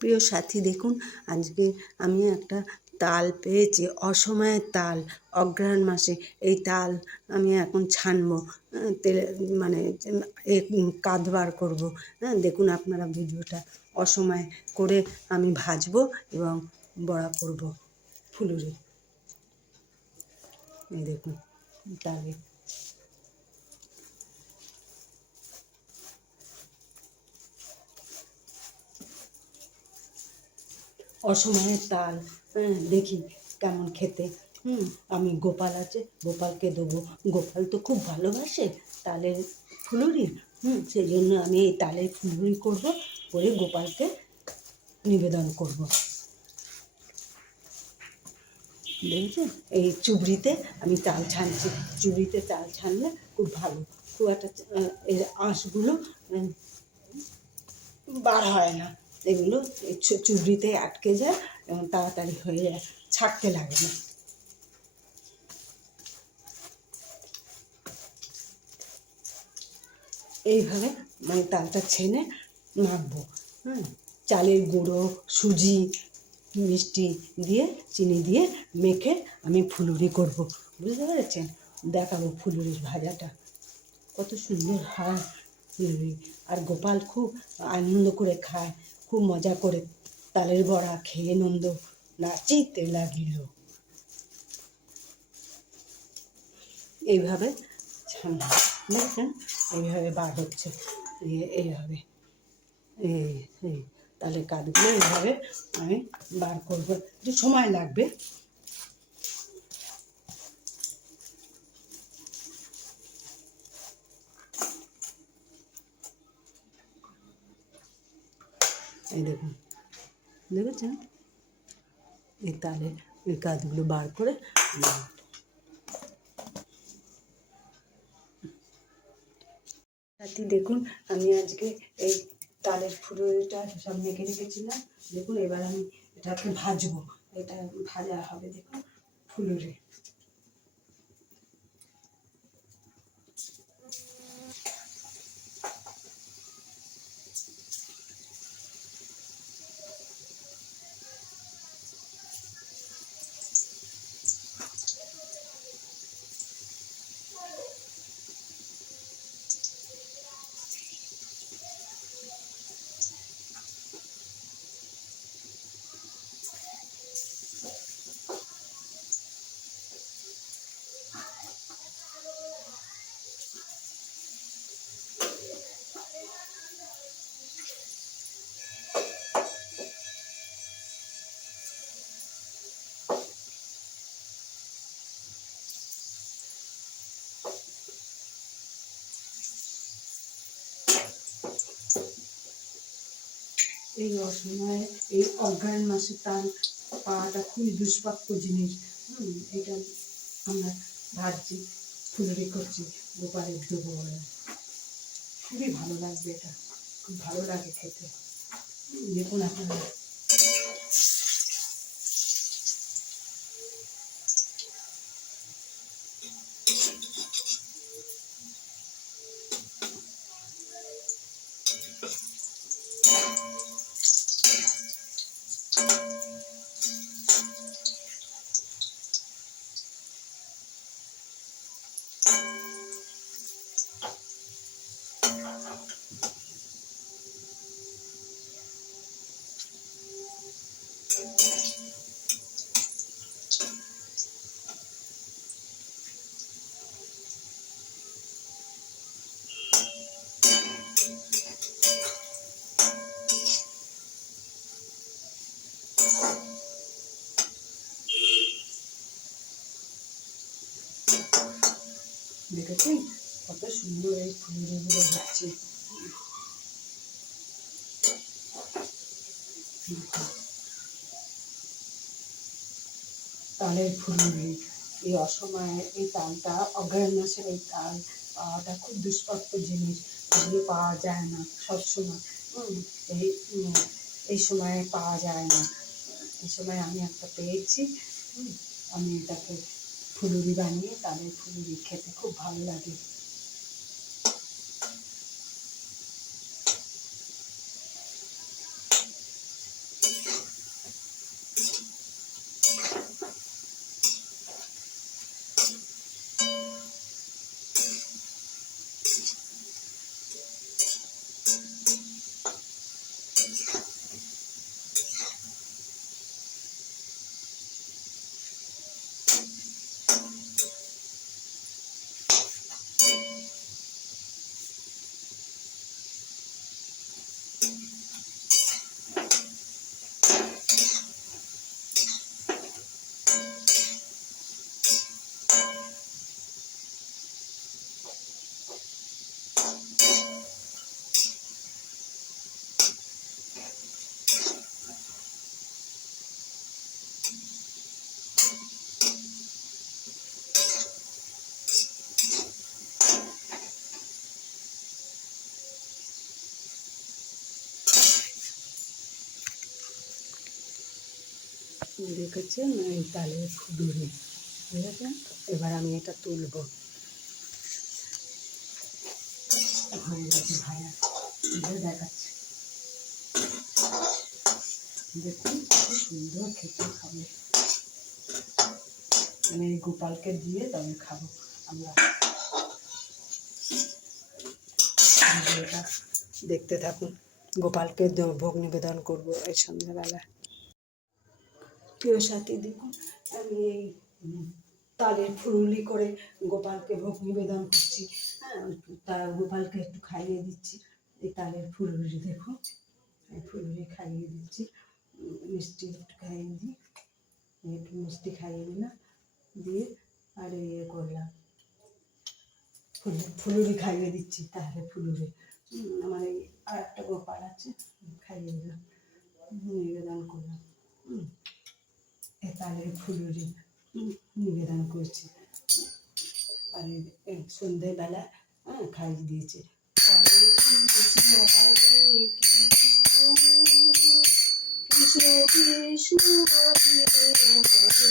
প্রিয় সাথী, দেখুন আজকে আমি একটা তাল পেয়েছি, অসময়ের তাল, অঘ্রাণ মাসে এই তাল আমি এখন ছানবো, তেলে মানে কাঁধ বার করবো। হ্যাঁ, দেখুন আপনারা ভিডিওটা অসময়ে করে আমি ভাজবো এবং বড়া করবো ফুলুরি। এই দেখুন তালে অসময়ের তাল। হ্যাঁ, দেখি কেমন খেতে। আমি গোপাল আছে, গোপালকে দেবো। গোপাল তো খুব ভালোবাসে তালের ফুলুরি। সেই জন্য আমি এই তালের ফুলুরি করবো, করে গোপালকে নিবেদন করব। দেখেছেন, এই চুবড়িতে আমি চাল ছানছি। চুবড়িতে চাল ছানলে খুব ভালো, খুব একটা এর আঁশগুলো বার হয় না। এগুলো চুবড়িতে আটকে যায় এবং তাড়াতাড়ি হয়ে যায়, ছাড়তে লাগে না। এইভাবে মানে তালটা ছেনে মাখবো। চালের গুঁড়ো, সুজি, মিষ্টি দিয়ে, চিনি দিয়ে মেখে আমি ফুলুরি করব। বুঝতে পেরেছেন? দেখাবো ফুলুরির ভাজাটা কত সুন্দর হয় ফুলুরি। আর গোপাল খুব আনন্দ করে খায়, খুব মজা করে তালের বড়া খেয়ে নন্দ নাচিতে লাগিল। এইভাবে দেখেন, এইভাবে বার হচ্ছে, এইভাবে এই এই তাহলে কাঠগুলো এইভাবে আমি বার করবো, একটু সময় লাগবে। এই দেখুন, দেখেছেন? এই তালে এই কাঠগুলো বার করে সাথী, দেখুন আমি আজকে এই তালের ফুলুরিটা সব মেখে রেখেছিলাম। দেখুন এবার আমি এটাকে ভাজবো, এটা ভাজা হবে। দেখুন ফুলুরি। এই অসময়ে এই অঘ্রাণ মাসে তাল পাওয়াটা খুবই দুষ্প্রাপ্য জিনিস। এটা আমরা ভাবছি, ফুলুরি করছি গোপালের দেবো বলে। খুবই ভালো লাগবে, এটা খুব ভালো লাগে খেতে। দেখুন আপনারা দেখেছেন কত সুন্দর এই ফুলুরিগুলো হচ্ছে। তালের ফুলুরি, এই অসময়ে এই তালটা, অঘ্রাণ মাসের এই তাল পাওয়াটা খুব দুষ্প্রাপ্য জিনিস। এগুলো পাওয়া যায় না সবসময়। এই এই সময়ে পাওয়া যায় না। এই সময় আমি একটা পেয়েছি। আমি এটাকে ফুলুরি বানিয়ে, তালের ফুলুরি খেতে খুব ভালো লাগে। দেখেছেন এই তালের ফুলুরি, বুঝেছেন? এবার আমি এটা তুলবো। হয়ে গেছে ভাজা, তুলে দেখাচ্ছি। দেখুন কত সুন্দর খেতে খাবে। আমি এই গোপালকে দিয়ে তবে খাবো আমরা। এটা দেখতে থাকুন, গোপালকে ভোগ নিবেদন করবো এই সন্ধ্যাবেলা। প্রিয় সাথী দেখুন, আমি এই তালের ফুলুরি করে গোপালকে ভোগ নিবেদন করছি। হ্যাঁ, তার গোপালকে একটু খাইয়ে দিচ্ছি এই তালের ফুলুরি। দেখুন এই ফুলুরি খাইয়ে দিচ্ছি, মিষ্টি একটু খাইয়ে দিই, একটু মিষ্টি খাইয়ে দিলাম, দিয়ে আর ইয়ে করলাম, ফুলুরি খাইয়ে দিচ্ছি তাহলে ফুলুরি। আমার এই আর একটা গোপাল আছে, খাইয়ে দিলাম, নিবেদন করলাম। এ তালের ফুলুরি নিবেদন করছি। আর এই সন্ধ্যেবেলা খাইয়ে দিয়েছে। হরে কৃষ্ণ হরে কৃষ্ণ কৃষ্ণ হরে হরে, হরে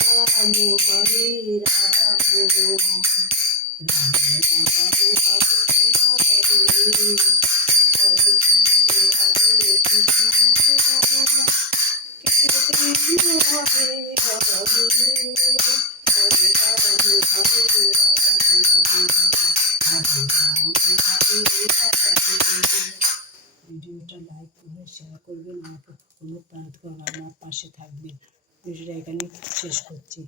রাম হরে রাম, রাম রাম হরে হরে, হরে কৃষ্ণ হরে কৃষ্ণ, কৃষ্ণ কৃষ্ণ হরে হরে, হরে রাম হরে রাম, হরে রাম হরে হরে। ভিডিওটা লাইক করবেন, শেয়ার করবেন, আমাকে অনুপ্রাণিত করবেন, আমার পাশে থাকবেন। ভিডিওটা এখানে শেষ করছি।